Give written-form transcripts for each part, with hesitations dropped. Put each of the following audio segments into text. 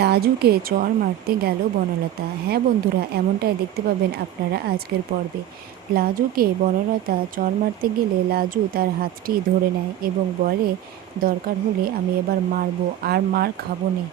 লাজুকে চড় মারতে গেল বনলতা। হ্যাঁ বন্ধুরা, এমনটাই দেখতে পাবেন আপনারা আজকের পর্বে। লাজুকে বনলতা চড় মারতে গেলে লাজু তার হাতটি ধরে নেয় এবং বলে, দরকার হলে আমি এবার মারবো, আর মার খাবো নে।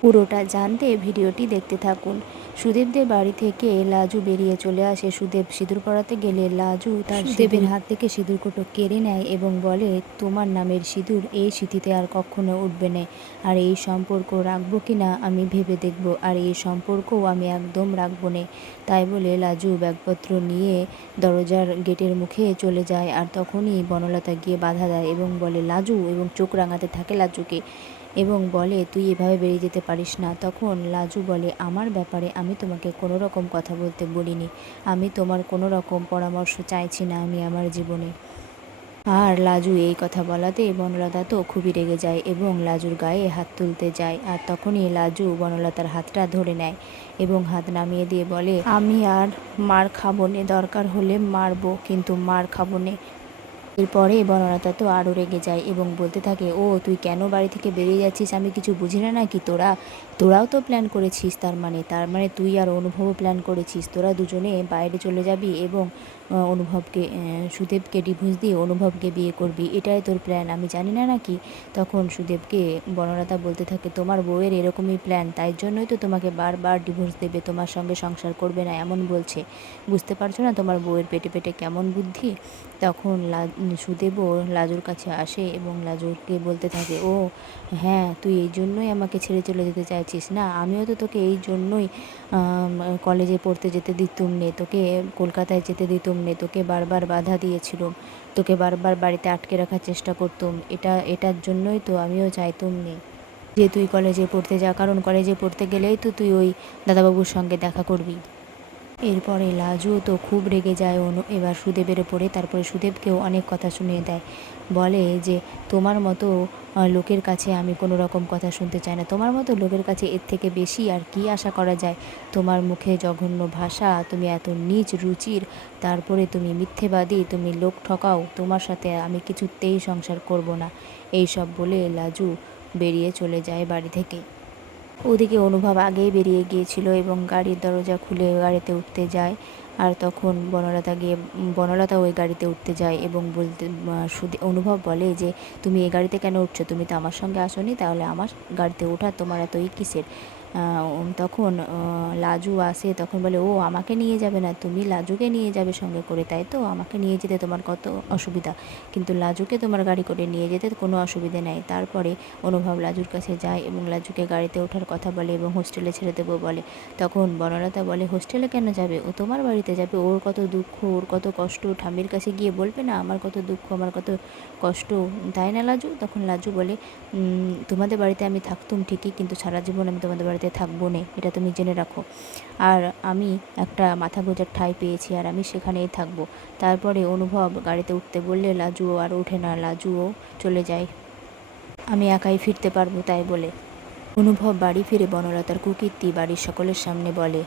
পুরোটা জানতে ভিডিওটি দেখতে থাকুন। সুদেবদের বাড়ি থেকে লাজু বেরিয়ে চলে আসে। সুদেব সিঁদুর পরাতে গেলে লাজু তার সুদেবের হাত থেকে সিঁদুরকোটো কেড়ে নেয় এবং বলে, তোমার নামের সিঁদুর এই সিঁথিতে আর কখনো উঠবে না। আর এই সম্পর্ক রাখবো কি না আমি ভেবে দেখব, আর এই সম্পর্কও আমি একদম রাখবো না। তাই বলে লাজু ব্যাগপত্র নিয়ে দরজার গেটের মুখে চলে যায়। আর তখনই বনলতা গিয়ে বাধা দেয় এবং বলে, লাজু, এবং চোখ রাঙাতে থাকে লাজুকে এবং বলে, তুই এভাবে বেরিয়ে যেতে পারিস না। তখন লাজু বলে, আমার ব্যাপারে আমি তোমাকে কোনো রকম কথা বলতে বলিনি, আমি তোমার কোনো রকম পরামর্শ চাইছি না আমি আমার জীবনে। আর লাজু এই কথা বলাতে বনলতা তো খুবই রেগে যায় এবং লাজুর গায়ে হাত তুলতে যায়। আর তখনই লাজু বনলতার হাতটা ধরে নেয় এবং হাত নামিয়ে দিয়ে বলে, আমি আর মার খাবো নে, দরকার হলে মারবো, কিন্তু মার খাবো নে। এরপরে বনলতা তো আরও রেগে যায় এবং বলতে থাকে, ও তুই কেন বাড়ি থেকে বেরিয়ে যাচ্ছিস আমি কিছু বুঝি না নাকি? তোরাও তো প্ল্যান করেছিস, তার মানে তুই আর অনুভবও প্ল্যান করেছিস, তোরা দুজনে বাইরে চলে যাবি এবং অনুভবকে সুদেবকে ডিভোর্স দিয়ে অনুভবকে বিয়ে করবি, এটাই তোর প্ল্যান, আমি জানি না নাকি? তখন সুদেবকে বনলতা বলতে থাকে, তোমার বউয়ের এরকমই প্ল্যান, তাই জন্যই তো তোমাকে বারবার ডিভোর্স দেবে, তোমার সঙ্গে সংসার করবে না এমন বলছে। বুঝতে পারছো না তোমার বউয়ের পেটে পেটে কেমন বুদ্ধি? তখন সুদেবও লাজুর কাছে আসে এবং লাজুকে বলতে থাকে, ও হ্যাঁ, তুই এই জন্যই আমাকে ছেড়ে চলে যেতে চাইছিস না? আমিও তো তোকে এই জন্যই কলেজে পড়তে যেতে দিতুম নে, তোকে কলকাতায় যেতে দিতুম নে, তোকে বারবার বাধা দিয়েছিলুম, তোকে বারবার বাড়িতে আটকে রাখার চেষ্টা করতুম, এটার জন্যই তো আমিও চাইতুম নে যে তুই কলেজে পড়তে যা, কারণ কলেজে পড়তে গেলেই তো তুই ওই দাদাবাবুর সঙ্গে দেখা করবি। এরপরে লাজুও তো খুব রেগে যায় এবার সুদেবের ওপরে। তারপরে সুদেবকেও অনেক কথা শুনিয়ে দেয়, বলে যে, তোমার মতো লোকের কাছে আমি কোনো রকম কথা শুনতে চাই না, তোমার মতো লোকের কাছে এর থেকে বেশি আর কি আশা করা যায়? তোমার মুখে জঘন্য ভাষা, তুমি এত নীচ রুচির, তারপরে তুমি মিথ্যেবাদী, তুমি লোক ঠকাও, তোমার সাথে আমি কিছুতেই সংসার করব না। এই সব বলে লাজু বেরিয়ে চলে যায় বাড়ি থেকে। ওদিকে অনুভব আগেই বেরিয়ে গিয়েছিল এবং গাড়ির দরজা খুলে গাড়িতে উঠতে যায়। আর তখন বনলতা ওই গাড়িতে উঠতে যায় এবং অনুভব বলে যে, তুমি এই গাড়িতে কেন উঠছো? তুমি তো আমার সঙ্গে আসোনি, তাহলে আমার গাড়িতে ওঠা তোমার এত কিসের? তখন লাজু আসে, তখন বলে, ও আমাকে নিয়ে যাবে না, তুমি লাজুকে নিয়ে যাবে সঙ্গে করে, তাই তো? আমাকে নিয়ে যেতে তোমার কত অসুবিধা, কিন্তু লাজুকে তোমার গাড়ি করে নিয়ে যেতে কোনো অসুবিধে নেই। তারপরে অনুভব লাজুর কাছে যায় এবং লাজুকে গাড়িতে ওঠার কথা বলে এবং হোস্টেলে ছেড়ে দেবো বলে। তখন বনলতা বলে, হোস্টেলে কেন যাবে? ও তোমার বাড়িতে যাবে, ওর কত দুঃখ, ওর কত কষ্ট, ঠাম্মির কাছে গিয়ে বলবে না আমার কত দুঃখ, আমার কত কষ্ট, তাই না লাজু? তখন লাজু বলে, তোমাদের বাড়িতে আমি থাকতুম ঠিকই, কিন্তু সারা জীবন আমি তোমাদের বাড়িতে থাকবো না, এটা তুমি জেনে রাখো। আর আমি একটা মাথা গোঁজার ঠাঁই পেয়েছি, আর আমি সেখানেই থাকবো। তারপরে অনুভব গাড়িতে উঠতে বললে লাজুও আর ওঠে না, লাজুও চলে যায়, আমি একাই ফিরতে পারবো তাই বলে। অনুভব বাড়ি ফিরে বনলতার কুকীর্তি বাড়ির সকলের সামনে বলে।